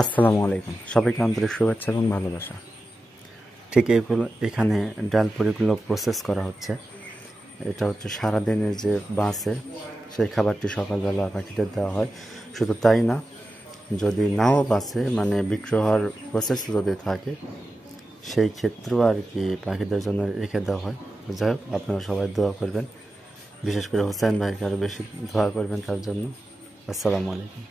আসসালামু আলাইকুম, সবাইকে আন্তরিক শুভেচ্ছা এবং ভালোবাসা। ঠিক এখানে ডাল পুরিগুলো প্রসেস করা হচ্ছে। এটা হচ্ছে সারাদিনের যে বাঁচে সেই খাবারটি সকালবেলা পাখিদের দেওয়া হয়। শুধু তাই না, যদি নাও বাঁচে মানে বিক্রি হওয়ার প্রসেস যদি থাকে সেই ক্ষেত্রেও আর কি পাখিদের জন্য রেখে দেওয়া হয়। যাই হোক, আপনারা সবাই দোয়া করবেন, বিশেষ করে হোসেন ভাইকে আরও বেশি দোয়া করবেন তার জন্য। আসসালামু আলাইকুম।